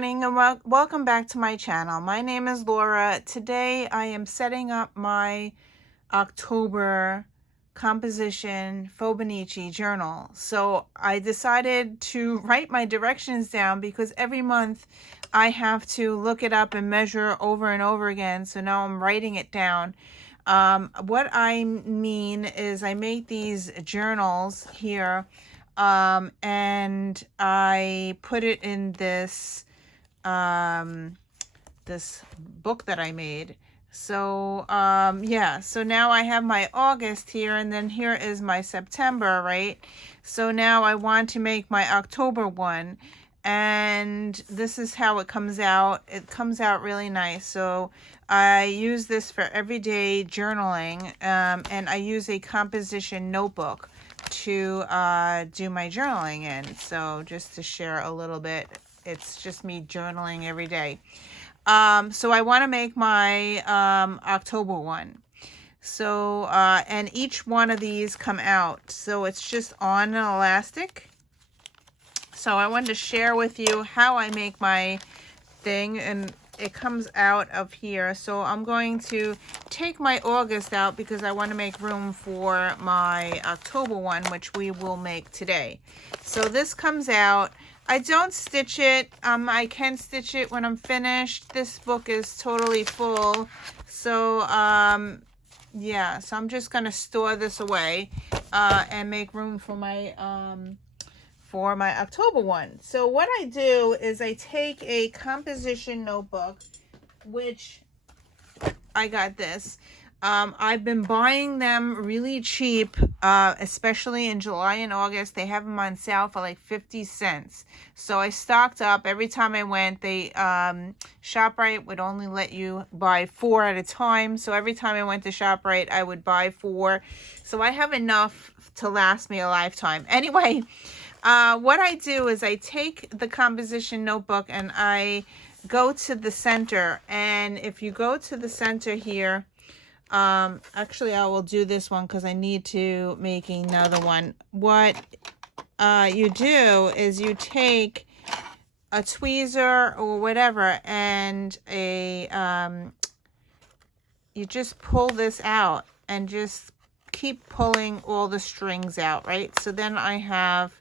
morning and welcome back to my channel. My name is Laura. Today I am setting up my October composition Fauxbonichi journal. So I decided to write my directions down because every month I have to look it up and measure over and over again. So now I'm writing it down. What I mean is I make these journals here, and I put it in this this book that I made. So yeah, so now I have my August here, and then here is my September, right? So now I want to make my October one, and this is how it comes out. It comes out really nice. So I use this for everyday journaling, and I use a composition notebook to do my journaling in. So just to share a little bit, it's just me journaling every day. So I want to make my October one. So and each one of these come out, so it's just on an elastic. So I wanted to share with you how I make my thing, and it comes out of here. So I'm going to take my August out because I want to make room for my October one, which we will make today. So this comes out. I don't stitch it. I can stitch it when I'm finished. This book is totally full. So yeah, so I'm just going to store this away and make room for my October one. So what I do is I take a composition notebook, which I got this. I've been buying them really cheap, especially in July and August. They have them on sale for like 50 cents. So I stocked up. Every time I went, ShopRite would only let you buy 4 at a time. So every time I went to ShopRite, I would buy 4. So I have enough to last me a lifetime. Anyway, what I do is I take the composition notebook and I go to the center. And if you go to the center here, actually I will do this one because I need to make another one. What you do is you take a tweezer or whatever, and you just pull this out and just keep pulling all the strings out, right? So then I have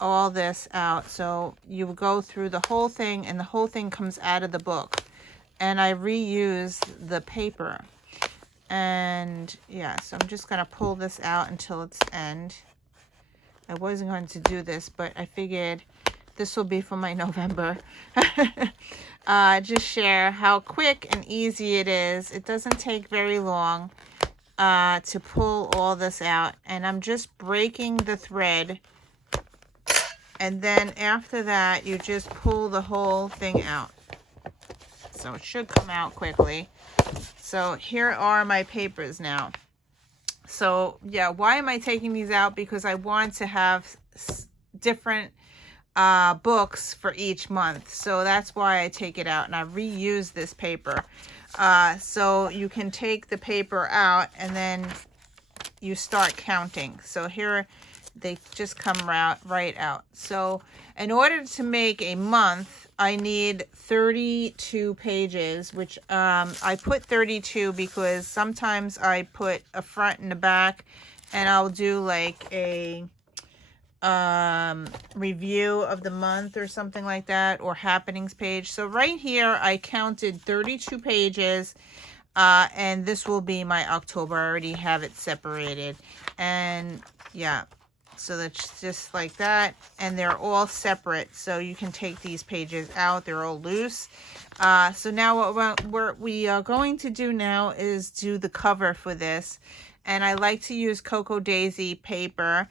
all this out. So you go through the whole thing, and the whole thing comes out of the book, and I reuse the paper. And yeah, so I'm just going to pull this out until its end. I wasn't going to do this, but I figured this will be for my November. Just share how quick and easy it is. It doesn't take very long to pull all this out. And I'm just breaking the thread. And then after that, you just pull the whole thing out. So it should come out quickly. So here are my papers now. So yeah, why am I taking these out? Because I want to have different books for each month. So that's why I take it out, and I reuse this paper. So you can take the paper out and then you start counting. So here they just come right out. So in order to make a month, I need 32 pages, which I put 32 because sometimes I put a front and a back, and I'll do like a review of the month or something like that, or happenings page. So right here I counted 32 pages, and this will be my October. I already have it separated, and yeah. So that's just like that, and they're all separate, so you can take these pages out. They're all loose. So now what we are going to do now is do the cover for this, and I like to use Cocoa Daisy paper,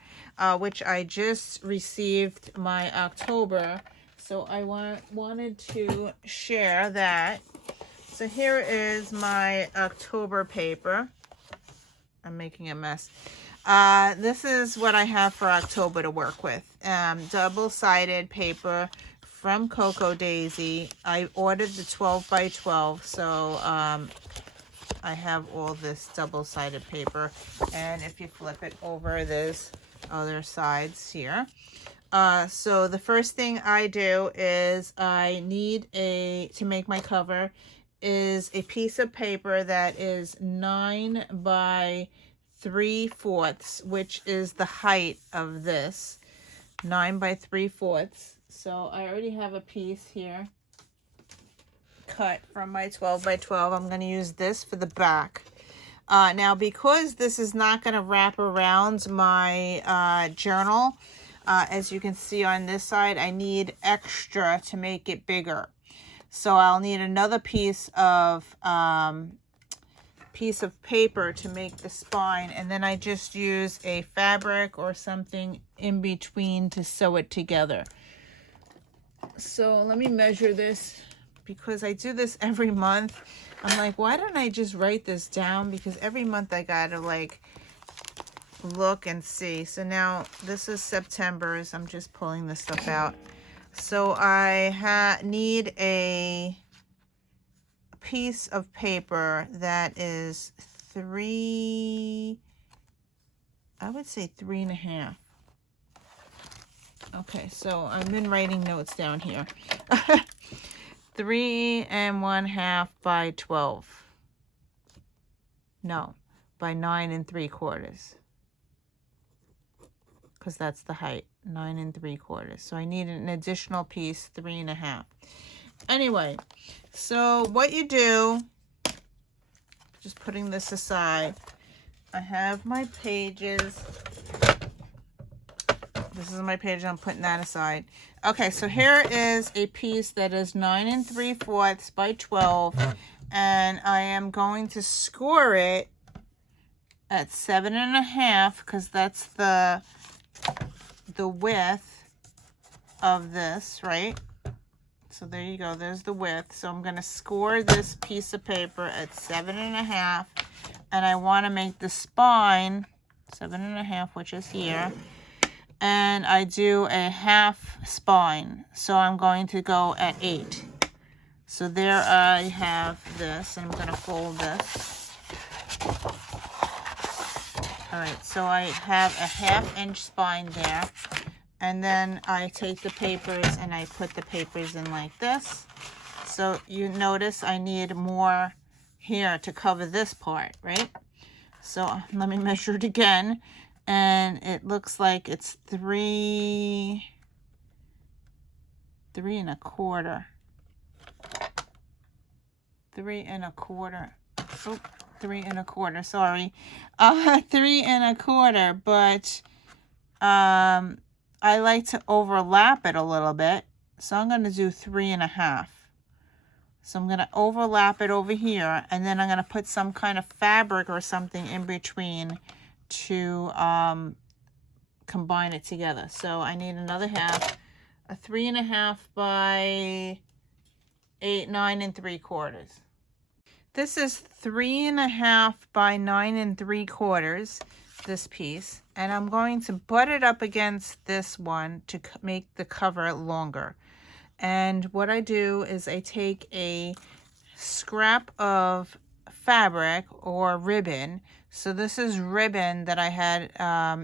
which I just received my October, so I wanted to share that. So here is my October paper. I'm making a mess. This is what I have for October to work with. Double-sided paper from Cocoa Daisy. I ordered the 12 by 12, so I have all this double-sided paper. And if you flip it over, there's other sides here. So the first thing I do is I need to make my cover is a piece of paper that is 9 by 3/4, which is the height of this, 9 by 3/4. So I already have a piece here cut from my 12 by 12. I'm going to use this for the back. Now, because this is not going to wrap around my journal, as you can see on this side, I need extra to make it bigger. So I'll need another piece of paper to make the spine, and then I just use a fabric or something in between to sew it together. So let me measure this, because I do this every month. I'm like, why don't I just write this down? Because every month I gotta like look and see. So now this is September's. I'm just pulling this stuff out. So I need a piece of paper that is I would say 3.5. Okay, so I've been writing notes down here. 3.5 by 12. No, by 9 3/4. Because that's the height, 9 3/4. So I need an additional piece, 3.5. Anyway, so what you do, just putting this aside, I have my pages. This is my page, I'm putting that aside. Okay, so here is a piece that is 9 3/4 by 12, and I am going to score it at 7.5, because that's the width of this, right? So there you go, there's the width. So I'm going to score this piece of paper at 7.5, and I want to make the spine 7.5, which is here, and I do a half spine, so I'm going to go at 8. So there I have this, and I'm going to fold this. All right, so I have a 1/2 inch spine there, and then I take the papers and I put the papers in like this. So you notice I need more here to cover this part, right? So let me measure it again, and it looks like it's 3 1/4. 3 1/4. Oh, 3 1/4. Sorry, 3 1/4. But I like to overlap it a little bit, so I'm going to do 3.5. So I'm going to overlap it over here, and then I'm going to put some kind of fabric or something in between to combine it together. So I need another half, a 3.5 by 8, 9 3/4. This is 3.5 by 9 3/4, this piece, and I'm going to butt it up against this one to make the cover longer. And what I do is I take a scrap of fabric or ribbon. So this is ribbon that I had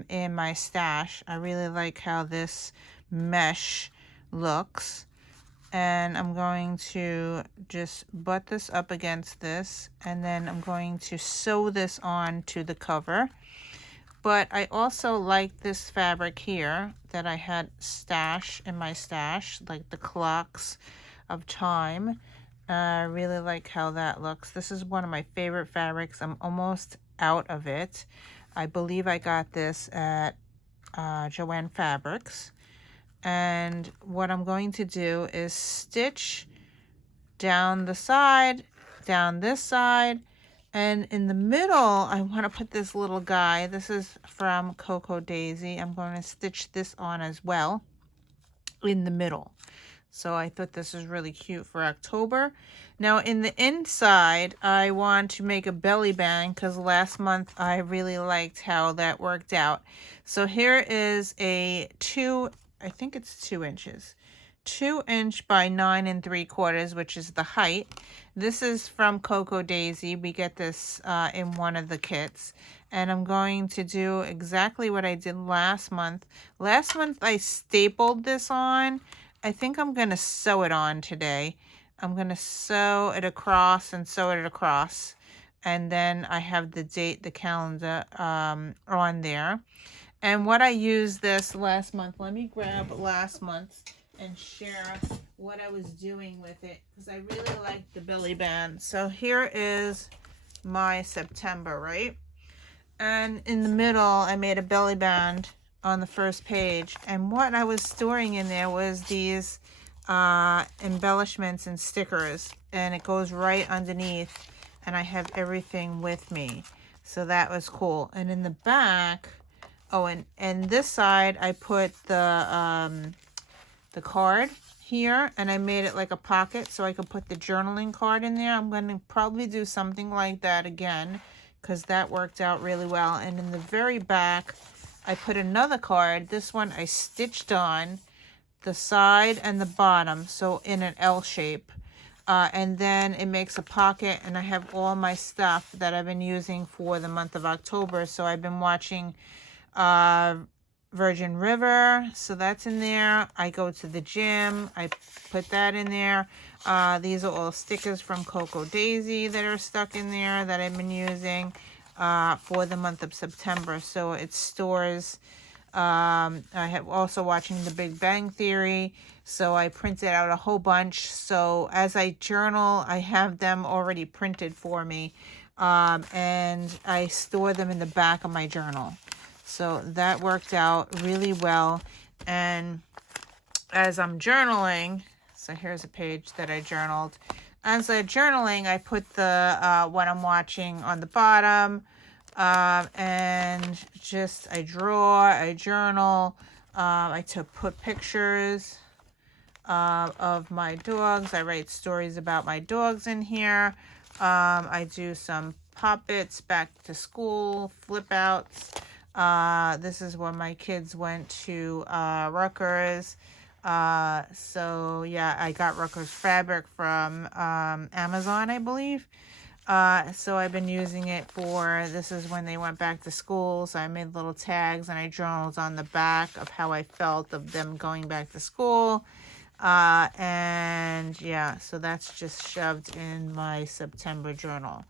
in my stash. I really like how this mesh looks. And I'm going to just butt this up against this, and then I'm going to sew this on to the cover. But I also like this fabric here that I had in my stash, like the clocks of time. I really like how that looks. This is one of my favorite fabrics. I'm almost out of it. I believe I got this at Joann Fabrics. And what I'm going to do is stitch down the side, down this side, and in the middle I want to put this little guy. This is from Cocoa Daisy. I'm going to stitch this on as well in the middle. So I thought this is really cute for October. Now in the inside, I want to make a belly band, because last month I really liked how that worked out. So here is a I think it's 2 inches. 2 inch by 9 3/4, which is the height. This is from Cocoa Daisy. We get this in one of the kits. and I'm going to do exactly what I did last month. Last month I stapled this on. I think I'm going to sew it on today. I'm going to sew it across and sew it across. And then I have the date, the calendar on there. And what I used this last month, let me grab last month and share what I was doing with it, because I really like the belly band. So here is my September, right? And in the middle, I made a belly band on the first page. And what I was storing in there was these embellishments and stickers. And it goes right underneath. And I have everything with me. So that was cool. And in the back, oh, and this side, I put the card here. And I made it like a pocket so I could put the journaling card in there. I'm going to probably do something like that again, because that worked out really well. And in the very back, I put another card. This one I stitched on the side and the bottom, so in an L shape. And then it makes a pocket, and I have all my stuff that I've been using for the month of October. So I've been watching Virgin River, so that's in there. I go to the gym, I put that in there. These are all stickers from Cocoa Daisy that are stuck in there that I've been using for the month of September. So it stores, I have also watching The Big Bang Theory, so I printed out a whole bunch. So as I journal, I have them already printed for me, and I store them in the back of my journal. So that worked out really well. And as I'm journaling, so here's a page that I journaled. As I'm journaling, I put the what I'm watching on the bottom, and just I draw, I journal. I put pictures of my dogs. I write stories about my dogs in here. I do some pop-its, back to school, flip outs. This is when my kids went to Rutgers. So yeah, I got Rutgers fabric from Amazon, I believe. So I've been using it for, this is when they went back to school. So I made little tags and I journaled on the back of how I felt of them going back to school. And yeah, so that's just shoved in my September journal.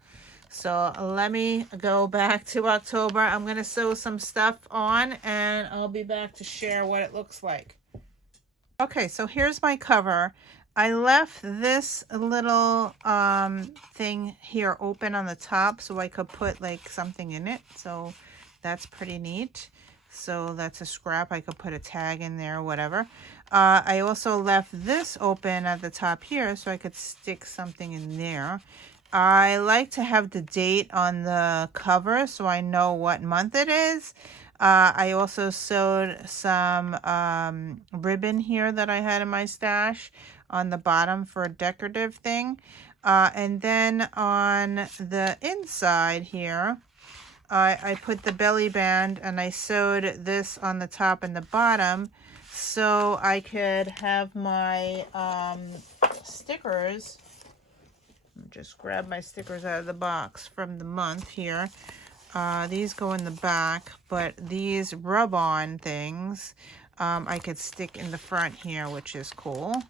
So let me go back to October. I'm going to sew some stuff on and I'll be back to share what it looks like. Okay, so here's my cover. I left this little thing here open on the top so I could put like something in it. So that's pretty neat. So that's a scrap. I could put a tag in there or whatever. I also left this open at the top here so I could stick something in there. I like to have the date on the cover so I know what month it is. I also sewed some ribbon here that I had in my stash on the bottom for a decorative thing. And then on the inside here, I put the belly band and I sewed this on the top and the bottom so I could have my stickers. Just grab my stickers out of the box from the month here. These go in the back, but these rub-on things I could stick in the front here, which is cool.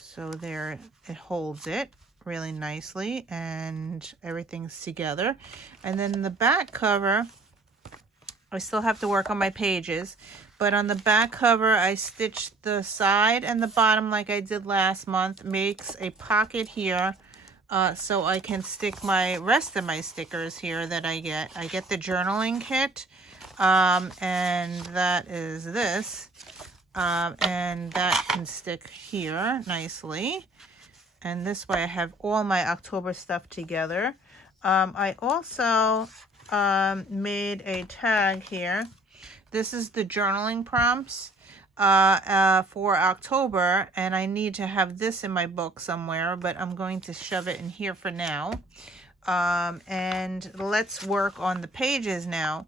So there, it holds it really nicely and everything's together. And then the back cover, I still have to work on my pages, but on the back cover I stitched the side and the bottom like I did last month. Makes a pocket here. So I can stick my rest of my stickers here that I get. I get the journaling kit, and that is this, and that can stick here nicely. And this way I have all my October stuff together. I also made a tag here. This is the journaling prompts for October, and I need to have this in my book somewhere, but I'm going to shove it in here for now. And let's work on the pages now.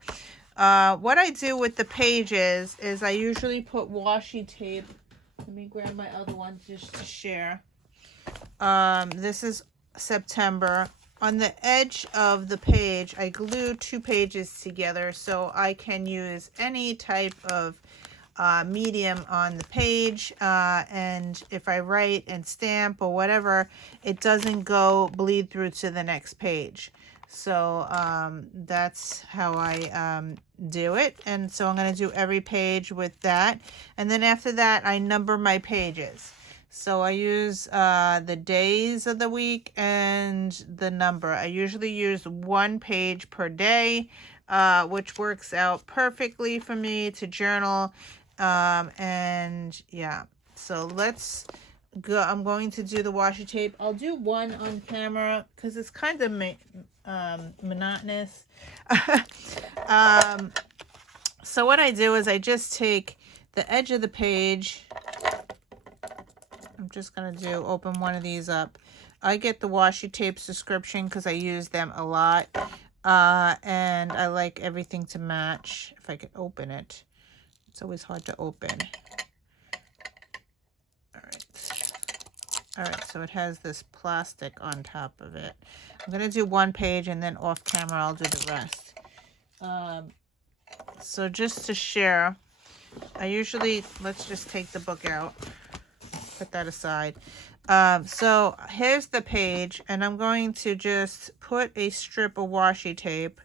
What I do with the pages is I usually put washi tape. Let me grab my other one just to share. This is September. on the edge of the page, I glued 2 pages together so I can use any type of medium on the page, and if I write and stamp or whatever, it doesn't go bleed through to the next page. So that's how I do it. And so I'm going to do every page with that. And then after that, I number my pages. So I use the days of the week and the number. I usually use 1 page per day, which works out perfectly for me to journal. And yeah, so let's go. I'm going to do the washi tape. I'll do one on camera because it's kind of monotonous. So what I do is I just take the edge of the page. I'm just going to open one of these up. I get the washi tape subscription because I use them a lot. And I like everything to match. If I could open it. It's always hard to open. All right, so it has this plastic on top of it. I'm going to do 1 page and then off camera I'll do the rest. So just to share, I usually, let's just take the book out, put that aside. So here's the page, and I'm going to just put a strip of washi tape.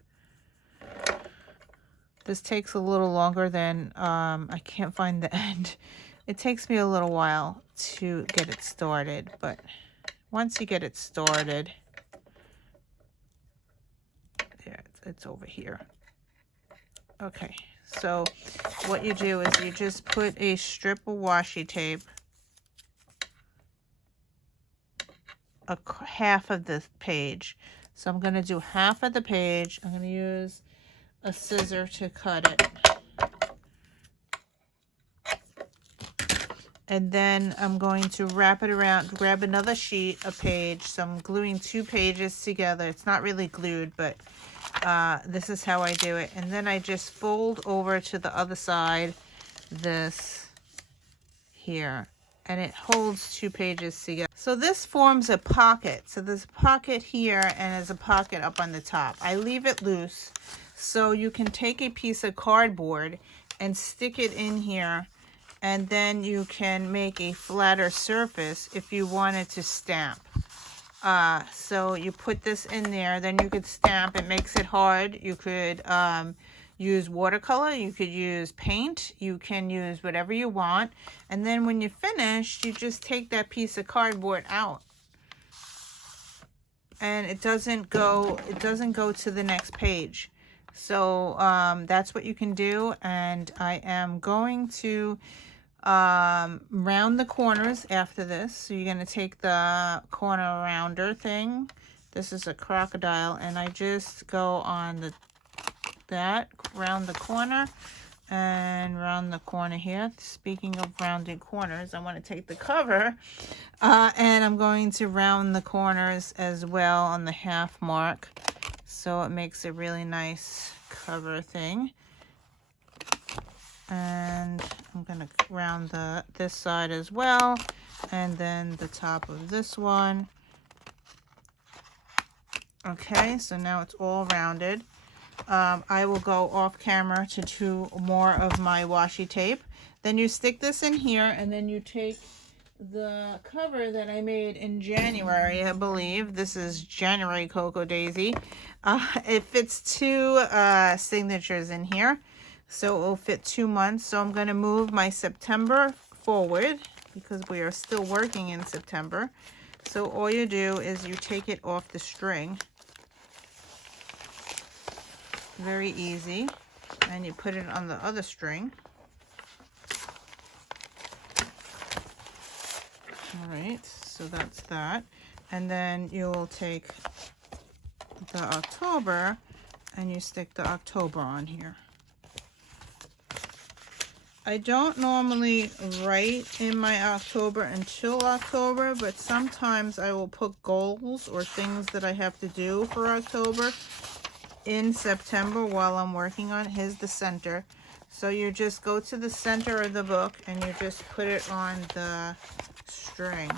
This takes a little longer than, I can't find the end. It takes me a little while to get it started, but once you get it started, there, it's over here. Okay, so what you do is you just put a strip of washi tape, half of the page. So I'm going to do half of the page. I'm going to use a scissor to cut it. And then I'm going to wrap it around, grab another sheet, a page. So I'm gluing 2 pages together. It's not really glued, but this is how I do it. And then I just fold over to the other side, this here. And it holds 2 pages together. So this forms a pocket. So there's a pocket here and there's a pocket up on the top. I leave it loose so you can take a piece of cardboard and stick it in here, and then you can make a flatter surface if you wanted to stamp. So you put this in there, then you could stamp. It makes it hard. You could use watercolor, you could use paint, you can use whatever you want. And then when you're finished, you just take that piece of cardboard out. And it doesn't go to the next page. So that's what you can do. And I am going to round the corners after this. So you're going to take the corner rounder thing. This is a crocodile, and I just go on round the corner and round the corner here. Speaking of rounded corners, I want to take the cover and I'm going to round the corners as well on the half mark, so it makes a really nice cover thing. And I'm going to round this side as well, and then the top of this one. Okay, so now it's all rounded. I will go off camera to do more of my washi tape. Then you stick this in here, and then you take the cover that I made in January, I believe. This is January Cocoa Daisy. It fits 2 signatures in here, so it will fit 2 months. So I'm going to move my September forward because we are still working in September. So all you do is you take it off the string. Very easy. And you put it on the other string. All right, so that's that. And then you'll take the October and you stick the October on here. I don't normally write in my October until October, but sometimes I will put goals or things that I have to do for October in September while I'm working on it. Here's the center. So you just go to the center of the book and you just put it on the string.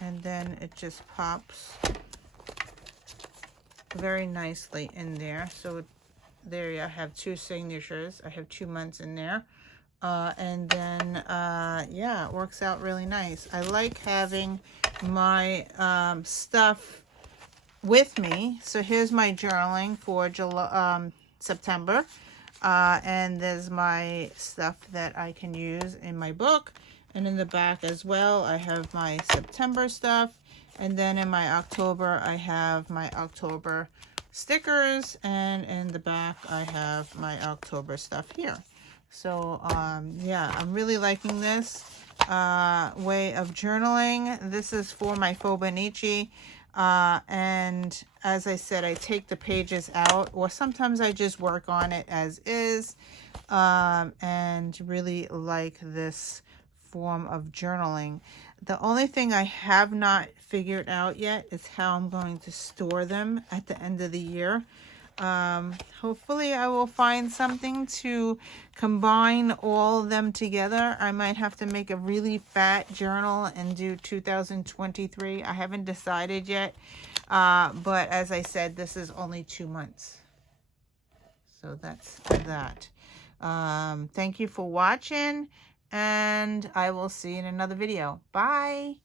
and then it just pops very nicely in there. So there you have 2 signatures. I have 2 months in there. And then, yeah, it works out really nice. I like having my stuff with me. So here's my journaling for July, September. And there's my stuff that I can use in my book. And in the back as well, I have my September stuff. And then in my October, I have my October stickers. And in the back, I have my October stuff here. So, yeah, I'm really liking this way of journaling. This is for my Fauxbonichi. And as I said, I take the pages out, or sometimes I just work on it as is, and really like this form of journaling. The only thing I have not figured out yet is how I'm going to store them at the end of the year. Hopefully I will find something to combine all of them together. I might have to make a really fat journal and do 2023. I haven't decided yet. But as I said, this is only 2 months. So that's that. Thank you for watching, and I will see you in another video. Bye.